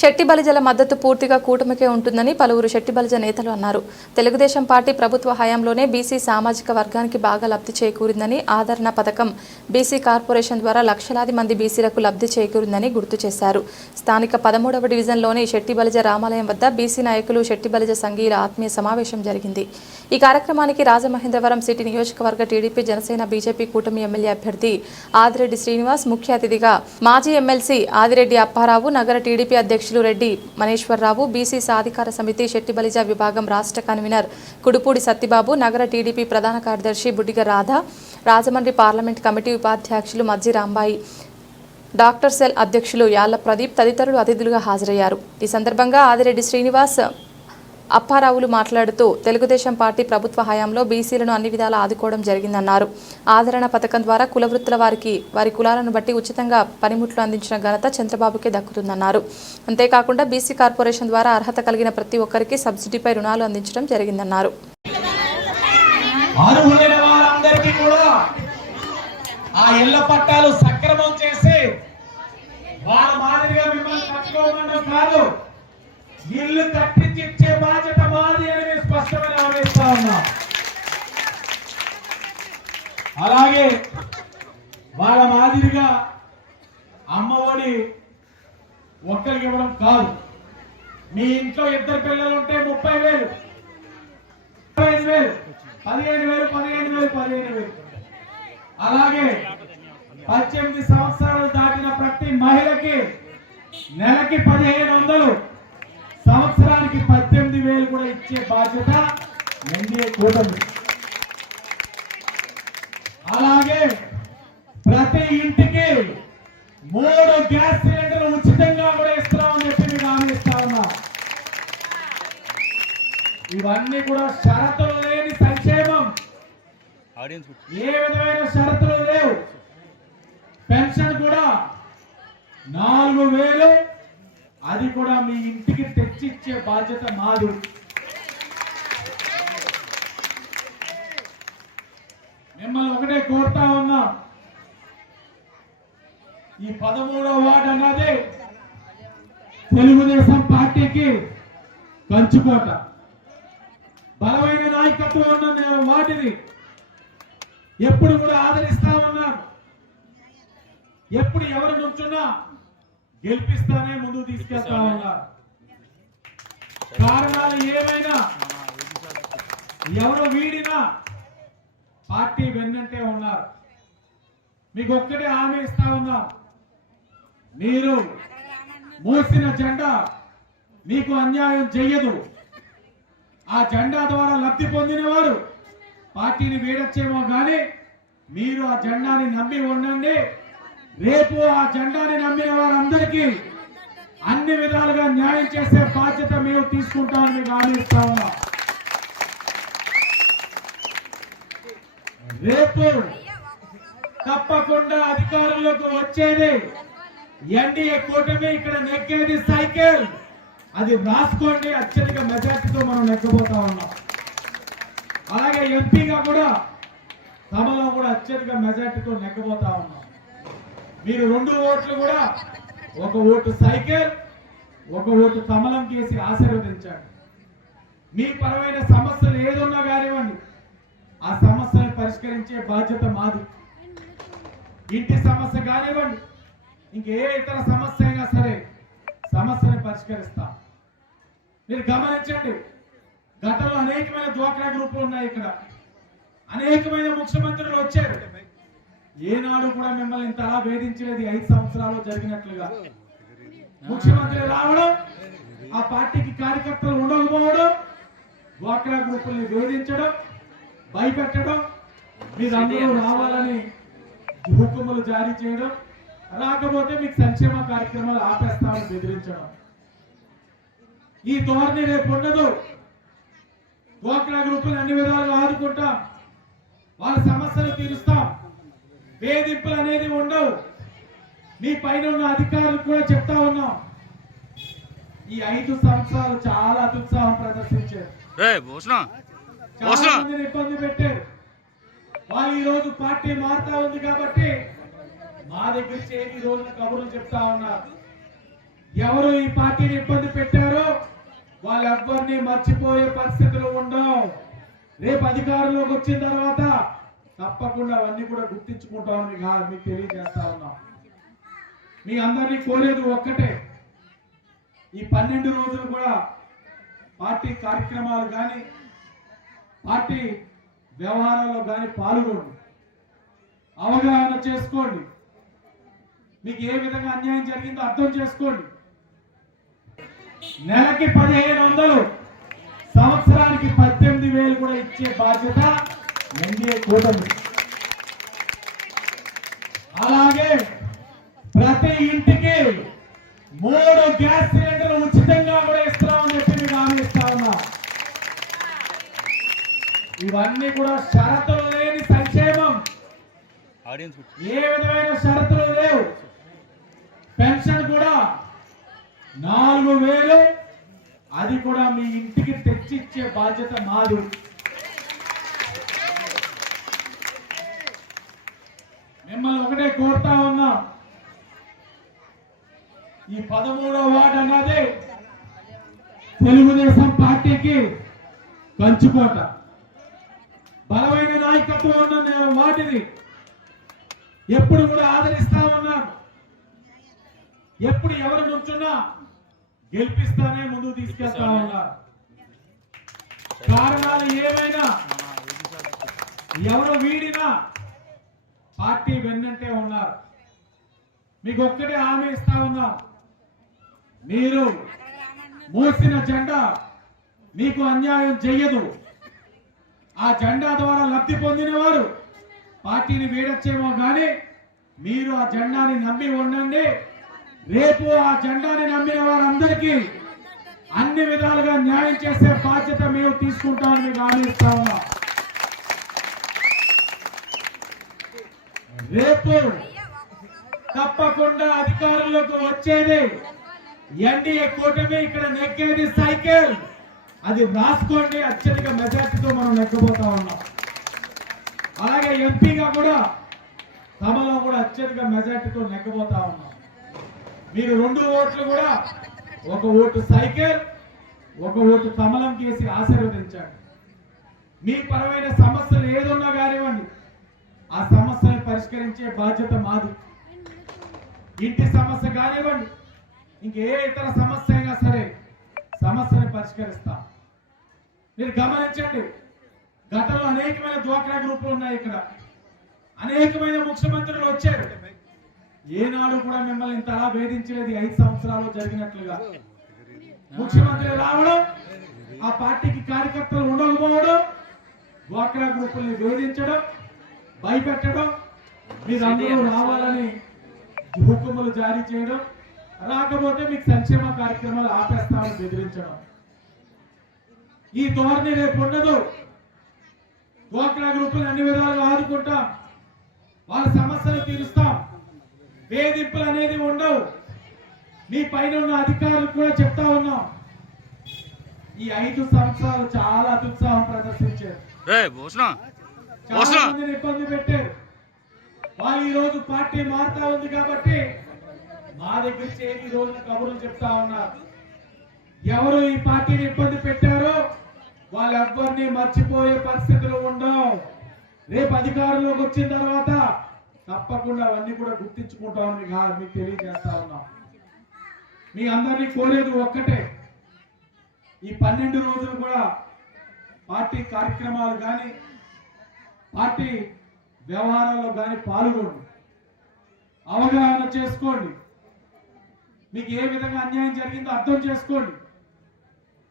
శెట్టి బలిజల మద్దతు పూర్తిగా కూటమికే ఉంటుందని పలువురు శెట్టి బలిజ నేతలు అన్నారు. తెలుగుదేశం పార్టీ ప్రభుత్వ హయాంలోనే బీసీ సామాజిక వర్గానికి బాగా లబ్ధి చేకూరిందని ఆదరణ పథకం బీసీ కార్పొరేషన్ ద్వారా లక్షలాది మంది బీసీలకు లబ్ధి చేకూరిందని గుర్తు చేశారు. స్థానిక పదమూడవ డివిజన్లోని శెట్టి బలిజ రామాలయం వద్ద బీసీ నాయకులు శెట్టి బలిజ సంఘీయుల ఆత్మీయ సమావేశం జరిగింది. ఈ కార్యక్రమానికి రాజమహేంద్రవరం సిటీ నియోజకవర్గ టీడీపీ జనసేన బీజేపీ కూటమి ఎమ్మెల్యే అభ్యర్థి ఆదిరెడ్డి శ్రీనివాస్ ముఖ్య అతిథిగా మాజీ ఎమ్మెల్సీ ఆదిరెడ్డి అప్పారావు నగర టీడీపీ అధ్యక్షులు రెడ్డి మనేశ్వరరావు బీసీ సాధికార సమితి శెట్టిబలిజ విభాగం రాష్ట్ర కన్వీనర్ కుడుపూడి సత్తిబాబు నగర టీడీపీ ప్రధాన కార్యదర్శి బుడ్డిగ రాధ రాజమండ్రి పార్లమెంట్ కమిటీ ఉపాధ్యక్షులు మజ్జి రాంబాయి డాక్టర్ సెల్ అధ్యక్షులు యాళ్ళ ప్రదీప్ తదితరులు అతిథులుగా హాజరయ్యారు. ఈ సందర్భంగా ఆదిరెడ్డి శ్రీనివాస్ అప్పారావులు మాట్లాడుతూ తెలుగుదేశం పార్టీ ప్రభుత్వ హయాంలో బీసీలను అన్ని విధాలా ఆదుకోవడం జరిగిందన్నారు. ఆదరణ పథకం ద్వారా కులవృత్తుల వారికి వారి కులాలను బట్టి ఉచితంగా పనిముట్లు అందించిన ఘనత చంద్రబాబుకే దక్కుతుందన్నారు. అంతేకాకుండా బీసీ కార్పొరేషన్ ద్వారా అర్హత కలిగిన ప్రతి ఒక్కరికి సబ్సిడీపై రుణాలు అందించడం జరిగిందన్నారు. ఆ ఇళ్ళ పట్టాలు సక్రమం చేసి మాదిరిగా మిమ్మల్ని కాదు. ఇల్లు కట్టించి ఇచ్చే బాధ్యత మాది అని మేము స్పష్టమైన ఆమెస్తా ఉన్నా. అలాగే వాళ్ళ మాదిరిగా అమ్మఒడి ఒక్కరికి ఇవ్వడం కాదు. మీ ఇంట్లో ఇద్దరు పిల్లలు ఉంటే ముప్పై వేలు పదిహేను వేలు పదిహేను వేలు పదిహేను వేలు పదిహేను వేలు. అలాగే పద్దెనిమిది సంవత్సరాలు దాటిన ప్రతి మహిళకి నెలకి పదిహేను వందలు. కూడా ఇచ్చే బాధ్యత ఎన్డీఏ కూటమి. అలాగే ప్రతి ఇంటికి మూడు గ్యాస్ సిలిండర్లు ఉచితంగా కూడా ఇస్తున్నామని చెప్పి మీకు హామీ ఇస్తా ఉన్నా. ఇవన్నీ కూడా షరతులు లేని సంక్షేమం. ఏ విధమైన షరతులు లేవు. పెన్షన్ కూడా నాలుగు వేలు అది కూడా మీ ఇంటికి తెచ్చిచ్చే బాధ్యత మాదు మిమ్మల్ని ఒకటే కోరుతా ఉన్నా ఈ పదమూడవ వార్డు అన్నది తెలుగుదేశం పార్టీకి కంచుకోట. బలమైన నాయకత్వం ఉన్న వాటిని ఎప్పుడు కూడా ఆదరిస్తా ఉన్నాం ఎప్పుడు ఎవరు నుంచున్నా గెలిపిస్తానే ముందుకు తీసుకెళ్తా ఉన్నారు కారణాలు ఏమైనా ఎవరు వీడినా పార్టీ వెన్నంటే ఉన్నారు. మీకు ఒక్కటే హామీ ఇస్తా ఉన్నారు మీరు మోసిన జెండా మీకు అన్యాయం చెయ్యదు. ఆ జెండా ద్వారా లబ్ధి పొందిన వారు పార్టీని వీడొచ్చేమో కానీ మీరు ఆ జెండాని నమ్మి ఉండండి. రేపు ఆ జెండాని నమ్మిన వారందరికీ అన్ని విధాలుగా న్యాయం చేసే బాధ్యత మేము తీసుకుంటామని మీకు ఉన్నాం. రేపు తప్పకుండా అధికారంలోకి వచ్చేది ఎన్డీఏ కూటమి ఇక్కడ నెక్కేది సైకిల్. అది రాసుకోండి అత్యధిక మెజార్టీతో మనం నెక్కబోతా ఉన్నాం. అలాగే ఎంపీగా కూడా సభలో కూడా అత్యధిక మెజార్టీతో నెక్కబోతా ఉన్నాం. మీరు రెండు ఓట్లు కూడా ఒక ఓటు సైకిల్ ఒక ఓటు కమలం కేసి ఆశీర్వదించండి. మీ పరమైన సమస్యలు ఏదున్నా కానివ్వండి ఆ సమస్యను పరిష్కరించే బాధ్యత మాది. ఇంటి సమస్య కానివ్వండి ఇంకే ఇతర సమస్య అయినా సరే సమస్యను పరిష్కరిస్తాం. మీరు గమనించండి గతంలో అనేకమైన డ్వాక్రా గ్రూపులు ఉన్నాయి ఇక్కడ. అనేకమైన ముఖ్యమంత్రులు వచ్చారు. ఏనాడు కూడా మిమ్మల్ని ఇంత అలా వేధించలేదు ఐదు సంవత్సరాలు జరిగినట్లుగా. ముఖ్యమంత్రి రావడం ఆ పార్టీకి కార్యకర్తలు ఉండకపోవడం డ్వాక్రా గ్రూపుల్ని వేధించడం భయపెట్టడం మీరందరూ రావాలని హుకుములు జారీ చేయడం రాకపోతే మీకు సంక్షేమ కార్యక్రమాలు ఆపేస్తామని బెదిరించడం. ఈ ధోరణి రేపు ఉండదు. డ్వాక్రా గ్రూపులు అన్ని విధాలుగా ఆదుకుంటాం. వాళ్ళ సమస్యలు తీరుస్తాం. వేధింపులు అనేది ఉండవు. మీ పైన ఉన్న అధికారులు కూడా చెప్తా ఉన్నాం. ఈ ఐదు సంవత్సరాలు చాలా అత్యుత్సాహం ప్రదర్శించారు. ఇబ్బంది పెట్టారు. వాళ్ళు ఈ రోజు పార్టీ మారుతా ఉంది కాబట్టి మా దగ్గర చేతి ఈ రోజు కబుర్లు చెప్తా ఉన్నారు. ఎవరు ఈ పార్టీని ఇబ్బంది పెట్టారో వాళ్ళెవ్వరిని మర్చిపోయే పరిస్థితులు ఉండవు రేపు అధికారంలోకి వచ్చిన తర్వాత తప్పకుండా అవన్నీ కూడా గుర్తించుకుంటామని మీకు తెలియజేస్తా ఉన్నాం. మీ అందరినీ కోరేది ఒక్కటే. ఈ పన్నెండు రోజులు కూడా పార్టీ కార్యక్రమాలు కానీ పార్టీ వ్యవహారాల్లో కానీ పాల్గొండి అవగాహన చేసుకోండి. మీకు ఏ విధంగా అన్యాయం జరిగిందో అర్థం చేసుకోండి. నెలకి పదిహేను వందలు సంవత్సరానికి పద్దెనిమిది వేలు కూడా ఇచ్చే బాధ్యత ఎన్డీఏ కూటమి. అలాగే ప్రతి ఇంటికి మూడు గ్యాస్ సిలిండర్లు ఉచితంగా కూడా ఇస్తామని చెప్పి మీకు హామీ ఇస్తా ఉన్నా. ఇవన్నీ కూడా షరతులు లేని సంక్షేమం. ఏ విధమైన షరతులు లేవు. పెన్షన్ కూడా. నాలుగు వేలు. అది కూడా మీ ఇంటికి తెచ్చిచ్చే బాధ్యత మాదు. మిమ్మల్ని ఒకటే కోరుతా ఉన్నా. ఈ పదమూడవ వార్డు అన్నది తెలుగుదేశం పార్టీకి కంచుకోట. బలమైన నాయకత్వం ఉన్న వాటిని ఎప్పుడు కూడా ఆదరిస్తా. ఎప్పుడు ఎవరు నుంచున్నా గెలిపిస్తానే ముందుకు తీసుకెళ్తా ఉన్నారు. కారణాలు ఏమైనా? ఎవరు వీడినా పార్టీ వెన్నంటే ఉన్నారు. మీకు ఒక్కటే హామీ ఇస్తా ఉన్నా. మీరు మోసిన జెండా మీకు అన్యాయం చెయ్యదు. ఆ జెండా ద్వారా లబ్ధి పొందిన వారు పార్టీని వీడొచ్చేమో కానీ మీరు ఆ జెండాని నమ్మి ఉండండి. రేపు ఆ జెండాని నమ్మిన వారందరికీ అన్ని విధాలుగా న్యాయం చేసే బాధ్యత మేము తీసుకుంటామని మీకు ఉన్నా. రేపు తప్పకుండా అధికారంలోకి వచ్చేది ఎన్డీఏ కూటమి ఇక్కడ నెగ్గేది సైకిల్. అది రాసుకోండి అత్యధిక మెజార్టీతో మనం నెగ్గబోతా ఉన్నాం. అలాగే ఎంపీగా కూడా సభలో కూడా అత్యధిక మెజార్టీతో నెగ్గబోతా ఉన్నాం. మీరు రెండు ఓట్లు కూడా ఒక ఓటు సైకిల్ ఒక ఓటు కమలం కేసి ఆశీర్వదించండి. మీ పరమైన సమస్యలు ఏదున్నా కానివ్వండి ఆ సమస్యను పరిష్కరించే బాధ్యత మాది. ఇంటి సమస్య కానివ్వండి ఇంకే ఇతర సమస్య అయినా సరే సమస్యను పరిష్కరిస్తాం. మీరు గమనించండి గతంలో అనేకమైన డ్వాక్రా గ్రూపులు ఉన్నాయి ఇక్కడ. అనేకమైన ముఖ్యమంత్రులు వచ్చారు. ఏనాడు కూడా మిమ్మల్ని ఇంతలా వేధించలేదు ఐదు సంవత్సరాలు జరిగినట్లుగా. ముఖ్యమంత్రి రావడం ఆ పార్టీకి కార్యకర్తలు ఉండకపోవడం డ్వాక్రా గ్రూపుల్ని వేధించడం భయపెట్టడం మీరందరూ రావాలని హుకుములు జారీ చేయడం రాకపోతే మీకు సంక్షేమ కార్యక్రమాలు ఆపేస్తామని బెదిరించడం. ఈ ధోరణి రేపు ఉండదు. డ్వాక్రా గ్రూపులు అన్ని విధాలుగా ఆదుకుంటాం. వాళ్ళ సమస్యలు తీరుస్తాం. వేధింపులు అనేది ఉండవు. మీ పైన ఉన్న అధికారులు కూడా చెప్తా ఉన్నాం. ఈ ఐదు సంవత్సరాలు చాలా అత్యుత్సాహం ప్రదర్శించారు. చాలా మందిని ఇబ్బంది పెట్టారు. వాళ్ళు ఈ రోజు పార్టీ మారుతా ఉంది కాబట్టి మా దగ్గర ఈ రోజు కబుర్లు చెప్తా ఉన్నారు. ఎవరు ఈ పార్టీని ఇబ్బంది పెట్టారో వాళ్ళెవ్వరిని మర్చిపోయే పరిస్థితులు ఉండవు రేపు అధికారంలోకి వచ్చిన తర్వాత తప్పకుండా అవన్నీ కూడా గుర్తించుకుంటామని మీకు తెలియజేస్తా ఉన్నాం. మీ అందరినీ కోరేది ఒక్కటే ఈ పన్నెండు రోజులు కూడా పార్టీ కార్యక్రమాలు కానీ పార్టీ వ్యవహారాల్లో కానీ పాల్గొండి అవగాహన చేసుకోండి. మీకు ఏ విధంగా అన్యాయం జరిగిందో అర్థం చేసుకోండి.